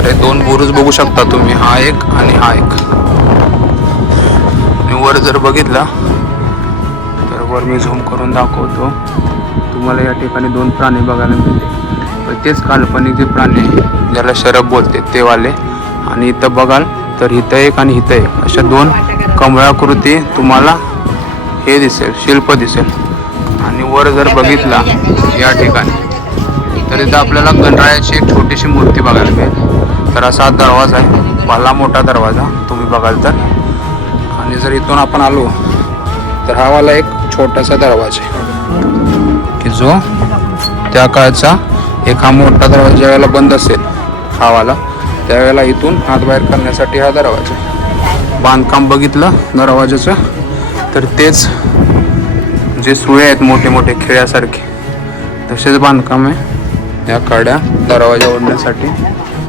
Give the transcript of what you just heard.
तर हे दोन बुरुज बघू शकता तुम्ही. हा एक आणि हा एक. आणि वर जर बघितला तर वर मी झूम करून दाखवतो. तुम्हाला या ठिकाणी दोन प्राणी बघायला मिळते तर तेच काल्पनिक जे प्राणी ज्याला शरब बोलते ते वाले आणि इथं बघाल तर इथं एक आणि इथं एक. अशा दोन कमळाकृती तुम्हाला हे दिसेल शिल्प दिसेल. आणि वर जर बघितला या ठिकाणी तर इथं आपल्याला गणरायाची एक छोटीशी मूर्ती बघायला मिळेल. तर असा हा दरवाजा आहे. भला मोठा दरवाजा तुम्ही बघाल तर. आणि जर इथून आपण आलो तर हा वाला एक छोटासा दरवाजा आहे. की जो त्या काळचा एक हा मोठा दरवाजा ज्यावेळेला बंद असेल हा वाला त्यावेळेला इथून हात बाहेर करण्यासाठी हा दरवाजा बांधकाम बघितलं दरवाजाचं तर तेच जे सुळे आहेत मोठे मोठे खेळ्यासारखे तसेच बांधकाम आहे. या काड्या दरवाजा ओढण्यासाठी.